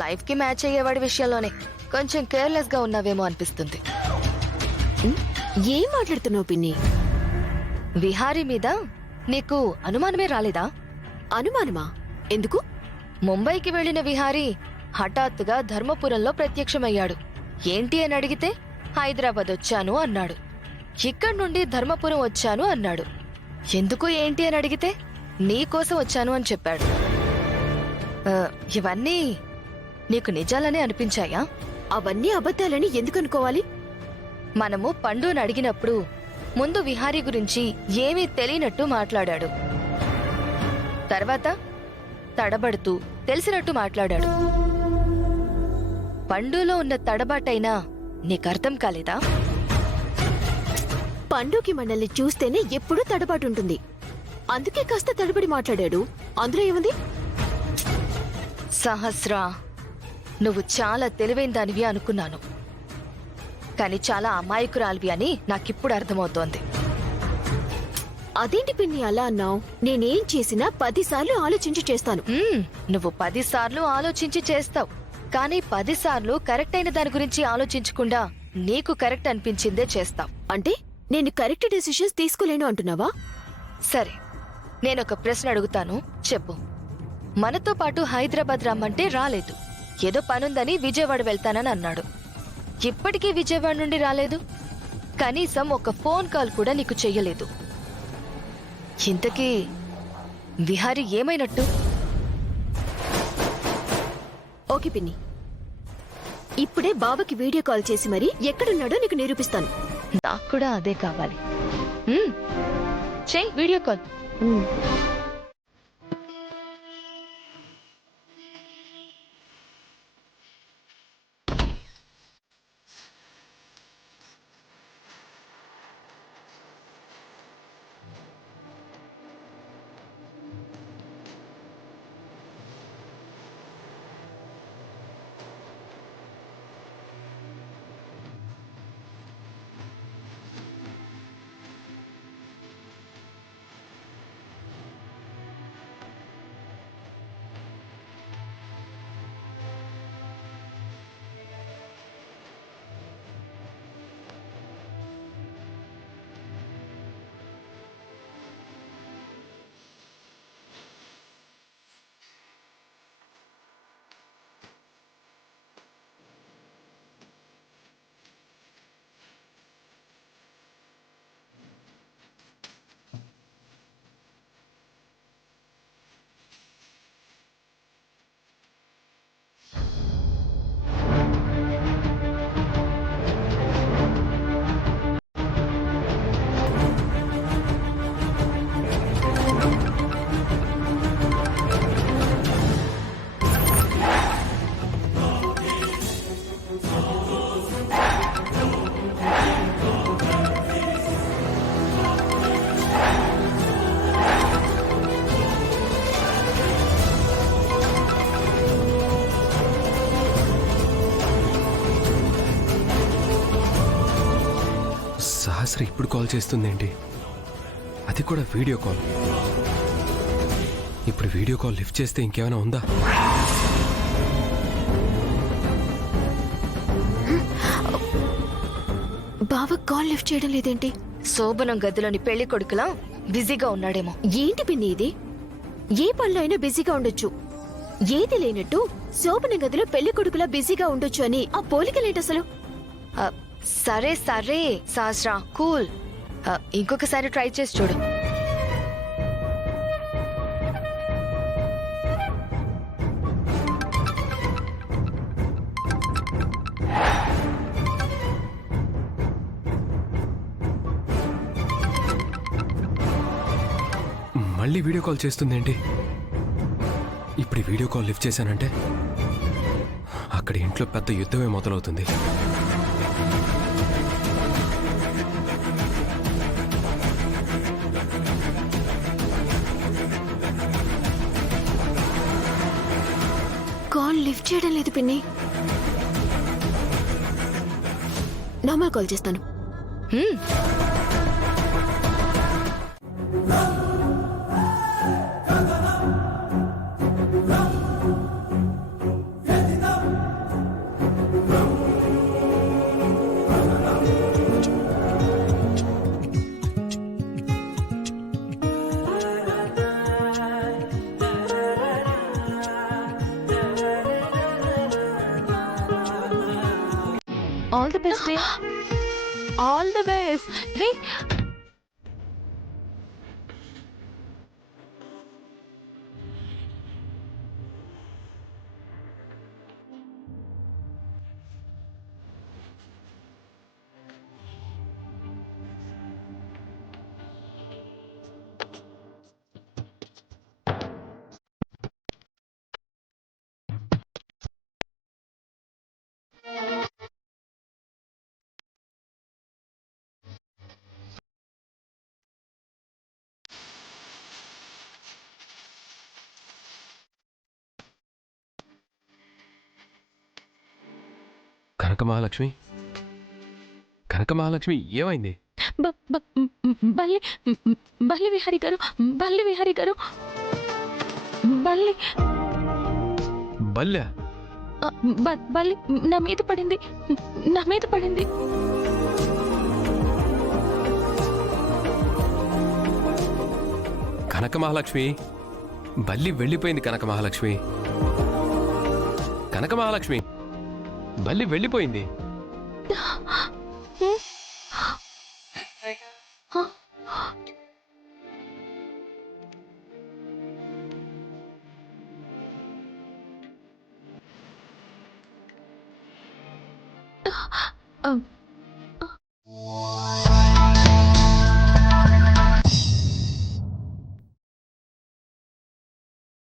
Life కి match అయ్యేవాడి విషయంలోనే కొంచెం కేర్లెస్ గా ఉన్నావేమో అనిపిస్తుంది. ఏం మాట్లాడుతున్నావు పిన్ని? విహారీ మీద నీకు అనుమానమే రాలేదా? అనుమానమా? ఎందుకు? ముంబైకి వెళ్లిన విహారీ హఠాత్తుగా ధర్మపురంలో ప్రత్యక్షమయ్యాడు. ఏంటి అని అడిగితే హైదరాబాద్ వచ్చాను అన్నాడు. ఇక్కడి నుండి ధర్మపురం వచ్చాను అన్నాడు. ఎందుకు ఏంటి అని అడిగితే నీకోసం వచ్చాను అని చెప్పాడు. ఇవన్నీ నీకు నిజాలనే అనిపించాయా? అవన్నీ అబద్ధాలని ఎందుకు అనుకోవాలి? మనము పండుని అడిగినప్పుడు ముందు విహారీ గురించి ఏమీ తెలియనట్టు మాట్లాడాడు. తర్వాత తడబడుతూ తెలిసినట్టు మాట్లాడాడు. పండులో ఉన్న తడబాటైనా నీకర్థం కాలేదా? పండుకి మనల్ని చూస్తేనే ఎప్పుడూ తడబాటుంటుంది. అందుకే కాస్త తడబడి మాట్లాడాడు. అందులో ఏముంది? సహస్రా, నువ్వు చాలా తెలివైన దానివి అనుకున్నాను, కానీ చాలా అమాయకురాలివి అని నాకిప్పుడు అర్థమవుతోంది. అదేంటి పిన్ని అలా అన్నావు? నేనేం చేసినా 10 సార్లు ఆలోచించి చేస్తాను. నువ్వు 10 సార్లు ఆలోచించి చేస్తావు, కానీ 10 సార్లు కరెక్ట్ అయిన దాని గురించి ఆలోచించకుండా నీకు కరెక్ట్ అనిపించిందే చేస్తావు. అంటే నేను కరెక్ట్ డెసిషన్స్ తీసుకోలేను అంటున్నావా? సరే, నేనొక ప్రశ్న అడుగుతాను, చెప్పు. మనతో పాటు హైదరాబాద్ రమ్మంటే రాలేదు. ఏదో పనుందని విజయవాడ వెళ్తానని అన్నాడు. ఇప్పటికీ విజయవాడ నుండి రాలేదు. కనీసం ఒక ఫోన్ కాల్ కూడా నీకు చెయ్యలేదు. ఇంతకీ విహారీ ఏమైనట్టు? ఓకే పిన్ని, ఇప్పుడే బాబాకి వీడియో కాల్ చేసి మరి ఎక్కడున్నాడో నీకు నిరూపిస్తాను. నాకు కూడా అదే కావాలి. చెయ్ వీడియో కాల్. సహస్ర ఇప్పుడు కాల్ చేస్తుందేంటి? అది కూడా వీడియో కాల్. ఇప్పుడు వీడియో కాల్ లిఫ్ట్ చేస్తే ఇంకేమైనా ఉందా? బావ కాల్ లిఫ్ట్ చేయడం లేదేంటి? శోభనం గదిలోని పెళ్లి కొడుకులా బిజీగా ఉన్నాడేమో. ఏంటి పిన్ని ఇది? ఏ పనిలో అయినా బిజీగా ఉండొచ్చు. ఏది లేనట్టు శోభన గదిలో పెళ్లి కొడుకులా బిజీగా ఉండొచ్చు అని ఆ పోలికలేంటి అసలు? సరే సరే సహస్రా, కూల్. ఇంకొకసారి ట్రై చేసి చూడు. మళ్ళీ వీడియో కాల్ చేస్తుందేంటి? ఇప్పుడు వీడియో కాల్ లిఫ్ట్ చేశానంటే అక్కడ ఇంట్లో పెద్ద యుద్ధమే మొదలవుతుంది. కాల్ లిఫ్ట్ చేయడం లేదు పిన్ని. నార్మల్ కాల్ చేస్తాను. Best all the best. రే కనక మహాలక్ష్మి, కనక మహాలక్ష్మి ఏమైంది? బల్లి బల్లి విహారీ గారు, బల్లి విహారీ గారు, బల్లి బల్లా? బల్లి నా మీద పడింది, నా మీద పడింది. కనక మహాలక్ష్మి, బల్లి వెళ్ళిపోయింది. కనక మహాలక్ష్మి, కనక మహాలక్ష్మి, బల్లి వెళ్ళిపోయింది.